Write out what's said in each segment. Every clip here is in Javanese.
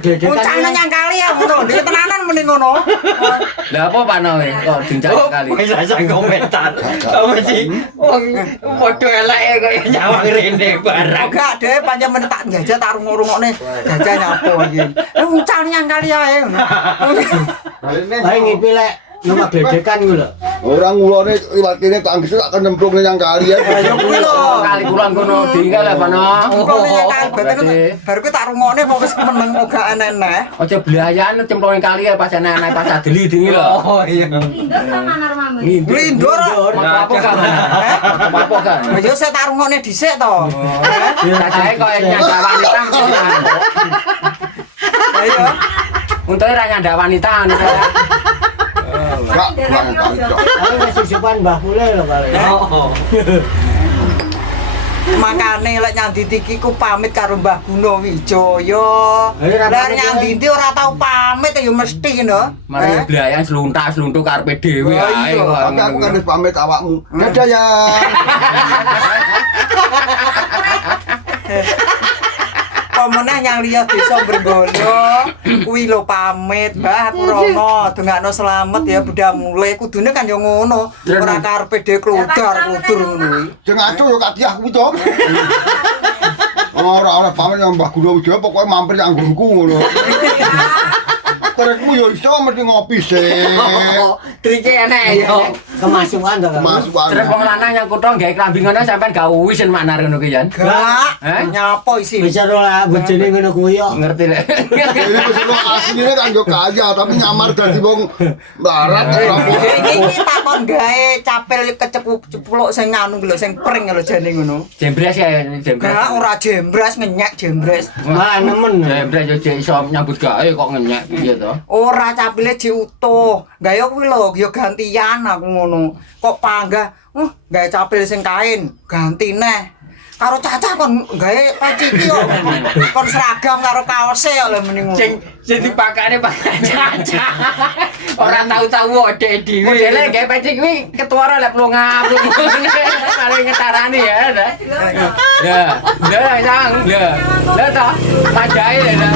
dedekan. Uncane nyang kali ya ngono. Nek tenanan mending ngono. Lah apa panoe kok dincak kali. Wis sang komentar. Apa sih? Wong padha eleke kaya nyawang rene barang. Enggak deh, pancen men tak njajah tak rungok-rungokne. Jajah nyapo iki. Uncane nyang kali ae ngono. Bae ngipi lek numpak dedekan ku lho. Orang ngulone liwat kene tak anggis tak kemplung yang kali ya. Ya kuwi lho. Kali kulon kono diinggal ya pano. Ngono nyang kali baru ku tak rungokne kok wis meneng ora enek. Aja blayan cemplungin kali ya pas enak-enak pas adeli dingi lho. Oh iya. Indur sama rumahmu. Lindur. Apa kan? Apa kan? Ya saya tak rungokne dhisik to. Sajae kok nyanda wanita. Ayo. Untungnya ra nyanda wanita ngono ya. Enggak, kurang kali. Aku wis susupan Mbah Kule lho kali. Oh. Makane lek nyanditi iki ku pamit karo Mbah Gunawijaya. Lah Lah nyanditi ora tau pamit ya mesti lho. Mari blayan sluntak-sluntuk karepe dhewe ae. Tapi aku kan wis pamit awakmu. Dadah ya. Pemenah yang liya desa Brenggono kuwi lho pamit Mbah aku rono dongakno slamet ya budal mulai kudune kan ya ngono ora karepe dhewe kludar kudur ngono kuwi Sing adoh yo katiah kuwi to. Ora pamit yang Mbah Gunawijaya pokoke mampir yang guruku ngono. Terusmu yo iso mesti ngopi sih. Trike enek yo. Kemasukan to. Masukan. Terus wong lanang yang kutho gawe klambi ngono sampean gak wisen maknar ngono ki Yan. gak Heh? nyapo isi Bicara lah bojone ngono kuwi yo. Ngerti lek. Ini kesini aslinya kan yo kaya tapi nyamar dadi wong barat ora iki takon gawe capil kecepuk-cepluk sing anu lho sing pring lho jane ngono Jembres ya, jembres. gak ora jembres ngenyek jembres Malah nemen. Jembres yo jek iso nyambut gawe kok ngenyek piye to. ora capile diutuh gawe kuwi lho ya gantian aku ngono kok panggah gawe capil sing kain ganti neh karo cacah kon gawe peci iki yo kon seragam karo kaose yo lho mending ngono Sing dipakane pakai caca. Ora tahu-tahu ode dhewe. Modele gawe peci kuwi ketuara lek plung-plung. Paling ngetarani ya. Ya, ya sang, ya. Lah ta, pajae ya.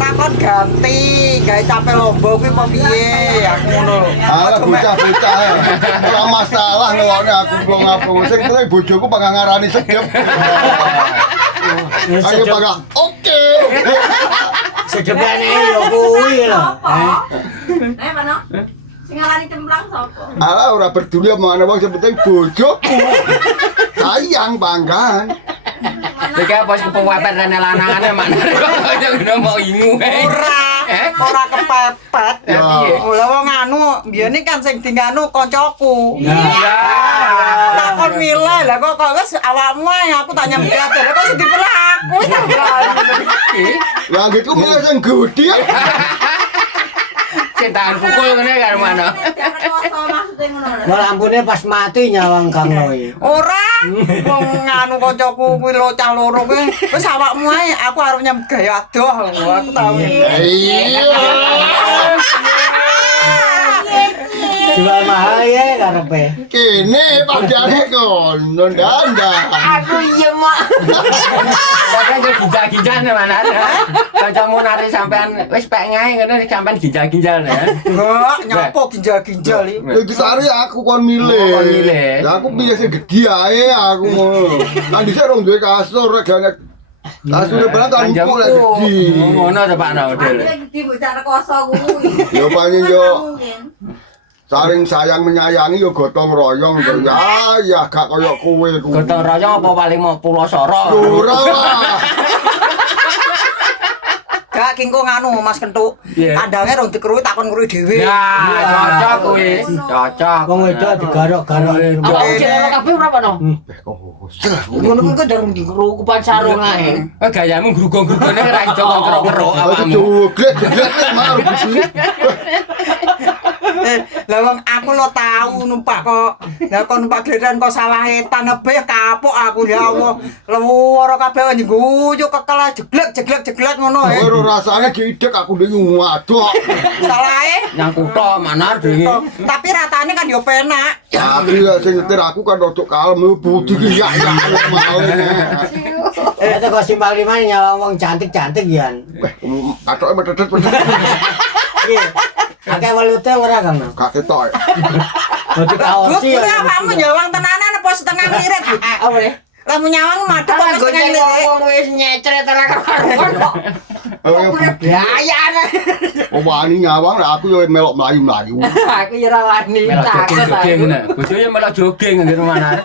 takon ganti gawe capil lomba kuwi apa piye aku ngono lho Alah bocah-bocah. Ora masalah ngene aku plong-plong sing penting bojoku pengen ngarani sedep. Ayo Pak. Oke. Sedepane yo kuwi lho. Mana? Sing ngarani cemplang sapa? Alah ora peduli omongane wong sing penting bojoku. Sayang banggaan. Iki apa sing kepepet rene lanangane maknar. Kok ngono mau ingu. ora kepepet Ya. lha wong anu mbiyene kan sing dinganu kancaku Iya. takon milih lah kok wis awakmu ae aku tak nyambut lah kok sing dipilih aku tak Lah gitu kok sing gudi. Cintaan pukul ngene karo mana. Jangan kuasa maksudnya ngono. Wah lampune pas mati nyawang Kang Roy. ora wong anu kancaku kuwi lo cah loro kuwi wis awakmu ae aku arep nyambut gawe adoh aku tau Iya. Jual mahal ya karepe. Kene padane kono ndanda. Aku iya mak. Sampeyan yo ginjal-ginjal mana. Kancamu nari sampean wis pek ngae ngono sampean ginjal-ginjal ya. enggak nyapo ginjal-ginjal iki Ya ditari aku kon milih. Kon milih. Lah aku pilih sing gedhi ae aku ngono. Kan dhisik rong duwe kasur regane. Kasure barang kan empuk lek gedhi. Ngono to Pak model. Lagi di bocah rekoso kuwi. Yo pancen yo Mungkin. saling sayang menyayangi yo gotong royong to. Ya gak koyo kowe kuwi. Gotong royong apa paling mau pulau soro. Ora lah. gak kingko nganu Mas Kentuk Iya. kandange rong dikeruwi takon ngruwi dhewe Ya, cocok kuwi. Cocok. Wong wedok digarok-garok. Apa jenenge kabeh ora ono? Ngono kuwi darung dikerukupan sarung ae. Gayamu grugong-grugone ra iso kerok-kerok Aku awakmu. joget joget mar gitu. Lah wong aku lo tahu numpak kok. Lah kok numpak giliran kok salah etan abe kapok aku ya Allah. Leworo kabeh guyu kekel jeglek ngono Kowe ora rasane diidek aku ning wadok. Salahe Nang kutho manar dhewe. tapi ratane kan yo penak. Tapi ya sing nyetir aku kan rodok kalem budi ki ya malah. Itu kok simpal lima nyawa wong cantik-cantik ya. Atoke metetet. Iya. Akeh walute ora Kang. Gak ketok. Dadi kaosi. Buk kamu nyawang tenanan apa setengah mirip? Apa ya? Lamu nyawang madhep apa setengah mirip? Wong wis nyecret ora karuan kok. Biayane. Oh wani nyawang aku yo melok mlayu-mlayu. Aku ya ora wani Melok takut jogging aku. nah. Bojoe melok jogging ngene manar.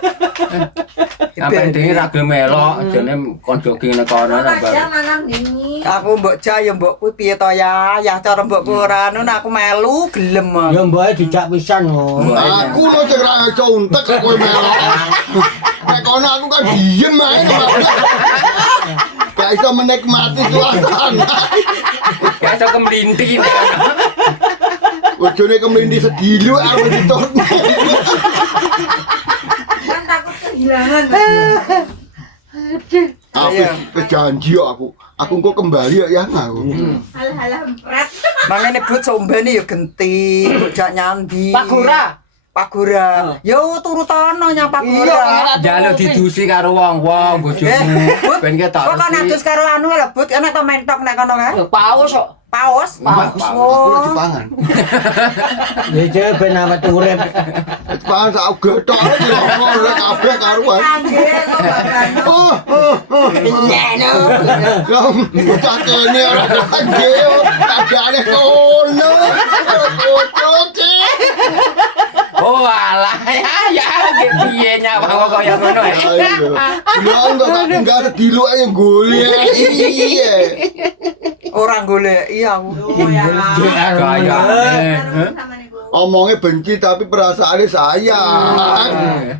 Apa dhewe ra gelem melok, jane kon jogging nek kono Aja nambah. manar gini. Aku mbok ja ya mbok kuwi piye to ya? Ya cara mbokku ora anu aku melu gelem. Ya mboke dijak pisan ngono. Aku lho sing ra iso untek kowe melok. Nek kono aku kan diem ae. Gak iso menikmati suasana. Gak iso kemlinti nek kono. Bojone kemlindi sedilu arep ditok. Kan takut kehilangan. Aku janji aku. Aku kok kembali ya aku. Hal-hal berat. Mangene but sombene ya genti, jak nyandi. Pak Gura. Pak Gura. Yo turutono nyang Pak Iya, Gura. Jaluk didusi karo wong-wong bojomu. Ben ketok. Kok natus karo anu lho but enak to mentok nek kono kae. Paus kok. Paus. Aku ora dipangan. Ya jek ben awet urip. Dipangan sak getok ora kabeh karuan. Anjir kok bakal. Nyeno. Bocah kene ora anjir, kadane kono. Kocoke. Oh alah ya piye nyawang kok kaya ngono ae. Ya enggak tak tinggal sedilu ae golek. Iya. Ora goleki aku. Oh ya. Kaya. Sama nih gua. Omongnya benci tapi perasaannya sayang.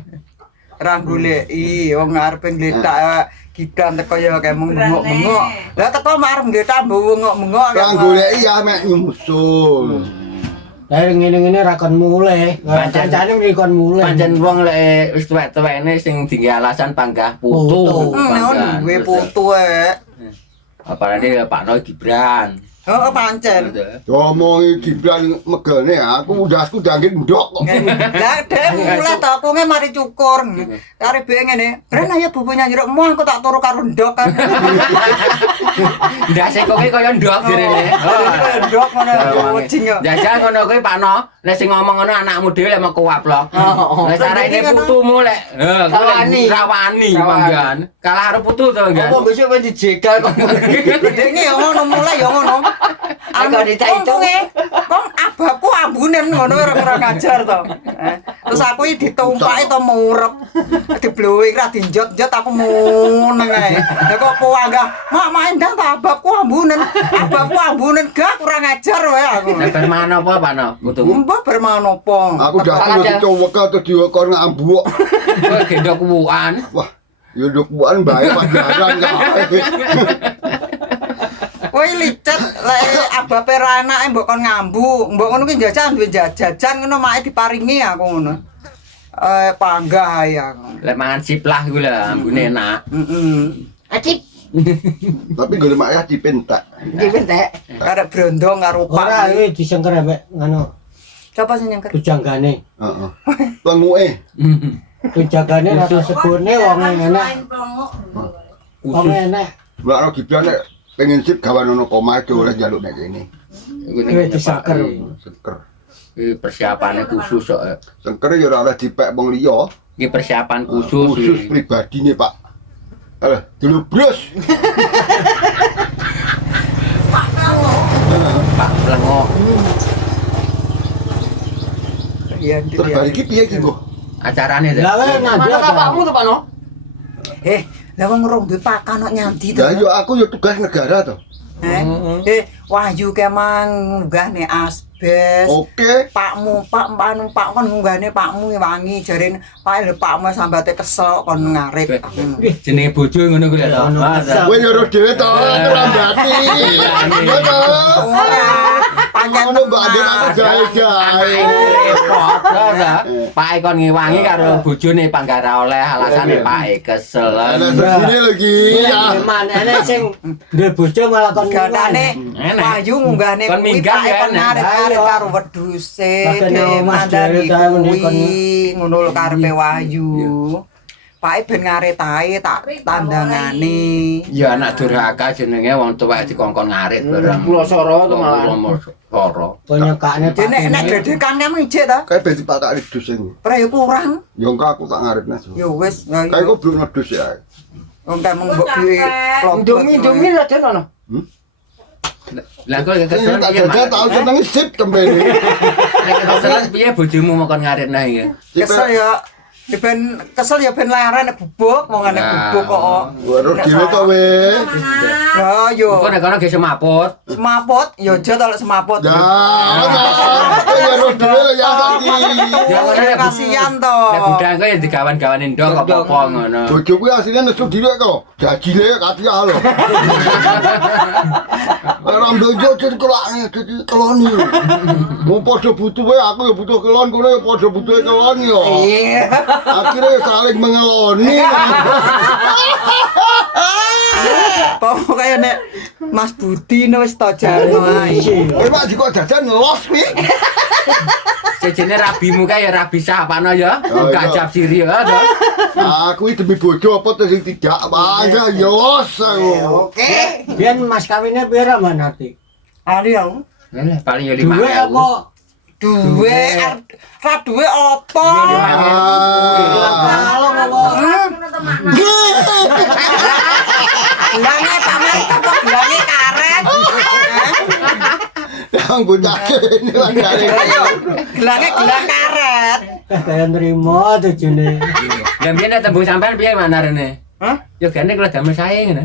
Ora goleki wong arepe ngletak gidan teko ya kayak mengok-mengok. Lah teko marep ngletak bengok-bengok. Orang golek ya mek nyusul. Lah ngene-ngene ra kon mulai. Kancane mriki kon mulai. Pancen wong lek wis tuwek-tuwekne sing dienggo alasan panggah putu. Nek duwe putu e. Apalagi Pak Noy Gibran. Heeh pancen. Ngomongi Gibran megane aku udahku dangit ndok kok. Lah dek mulai to aku mari cukur. Kare be ngene. Bren ayo bubunya nyiruk mu aku tak turu karo ndok kan. Ndase kok kaya ndok direne. Ndok ngono kucing. Jajal ngono kuwi Pak No. Nek sing ngomong ngono anakmu dhewe lek mau kuwaplok. Nek sarene putumu lek Rawani. rawani manggan. Kalah karo putu to enggak. Apa besok ben dijegal kok. Dene yo ngono mulai yo ngono. Aku ditaitung. Kok abahku ambunen ngono ora ngajar to. Terus aku iki ditumpaki to murep. Diblowing ra dinjot-njot aku muneng ae. Lah kok kuanggah, "Mak endang ta abahku ambunen." Abahku ambunen gak kurang ngajar wae aku. Nek bar mangan apa Pak No? Putumu. Mbah bermangan opo? Aku dah dicowek atau diokon ngambuk. Kowe gendok kuwukan. Wah, ya dokuan bae pajaran kae. Kowe licet lek abah per anake mbok kon ngambu, mbok ngono ki jajan duwe jajan ngono make diparingi aku ngono. Panggah ae aku. Lek mangan siplah kuwi lho ambune enak. Acip. Tapi golek mak ya dipentak. Dipentek. Karek brondong karo Ora pak. iki disengker ambek ngono. Coba sing nyengker. Tujanggane. Heeh. Penguke. Tujagane rasa sebune wong enak. Wong enak. Mbak Ro Gibran nek pengen sip gawan ono omah itu oleh njaluk nek kene. Kuwi disengker. Sengker. Iki persiapane khusus kok. Sengker ya ora oleh dipek wong liya. Iki persiapan khusus. Khusus pribadine, Pak. Alah, dulu brus. Pak Lengo. Iya, Terus bar iki piye iki, Mbok? Acarane Lah weh Mana ngandel. bapakmu tuh, Pak No? lah wong rong duwe pakan kok nyanti to. Lah yo aku yo tugas negara to. Wahyu kemang nggahne asbes. Oke. Pakmu, Pak kon ngunggahne pakmu wangi jaren Pak lho pakmu sambate kesel kon ngarit. Jenenge bojo ngono kuwi lho. Kowe yo ro dhewe to, rambati. Yo to. Ora, ngono Mbak Ade aku jae-jae. repot ya. Pak E kon ngewangi karo bojone panggara oleh alasane Pak E kesel. Ana sini lagi ya. Mana enek sing duwe bojo malah kon Gadane Enak. Wahyu munggahne Kon kuwi minggat Pak kan, ngarit-ngarit karo wedhuse Bahkan dhewe Mas mandani Dewi tahu nih, kon. kuwi ngono lho karepe Wahyu. Pak ben ngarit ae tak tandangane. Ya anak durhaka jenenge wong tuwek dikongkon ngarit bareng. Pulau Soro tuh malah. Soro. penyekane Dene nek dedekan kan ijik ta. Kayak besi pakak dus sing. Ora yo kurang. Yo engko aku tak ngaritne. Yo wis, ya Kayak yo. kok belum ngedus ya. Wong tak mung mbok duwe Indomie lah den ono. Lah kok Sing kesel tak piye? jaga tau seneng sip kembali. Kesel piye bojomu mau kon ngarit nah iki? kesel ya. Ya ben kesel ya ben leren nek bubuk mau ngene Nah. bubuk kok. Waduh dhewe to weh. Ya yo. Kok nek kono ge semaput. Semaput, ya aja to lek semaput. Ya, ya ro dhewe lho ya saiki. Ya ngono nek Kasihan to. Nek budang kok ya digawan-gawanin ndok apa-apa ngono. Bojoku asline nesu dhewe kok. Jajile katiah lho. Ora mbojo kelane dadi keloni. Mau padha butuh wae aku ya butuh kelon kono ya padha butuh kelon yo. Iya. Akhirnya saling mengeloni. Pokoknya nek Mas Budi wis to jarno ae. Eh Pak Jiko jajan los kuwi. Sejene rabimu kae ya rabi sapano ya. Oh, iya. Gajab siri ya to. Aku iki demi bojo apa sing tidak aja ya los aku. Oke. biyen mas kawinnya pira man ati Ali aku. Lah paling ya 5.000. duwe apa Duwe ra duwe apa? kalau ngomong Gelange pamer apa gelange karet. Yang bocah ini lagi Ayo, gelange gelang karet. kaya nrimo tujune Lah biyen nek tembung sampean piye manarene? Hah? Ya gane kalau damel sae ngono.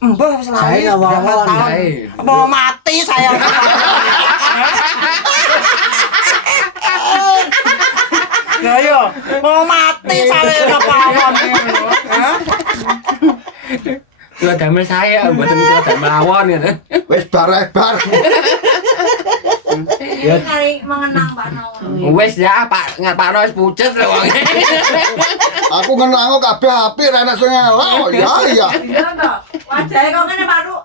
Mbah wis lali. Saya berapa awal-awal, tahun. saya. Mau mati saya. Ya yo, mau mati saya apa-apa nih. Hah? Ya damel sae mboten kula damel awon ngono. wis bar. Ini kali mengenang Pak Nono. Wis ya Pak Ngapakno wis pucet lho wong. Aku ngenang kabeh apik ra enak sing elok. Ya ya. Iya toh. Wajahe kok ngene Pak Nuk.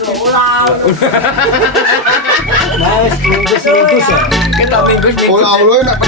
Lho ulah. nah wis minggu ya Kita minggu Olah-olah nek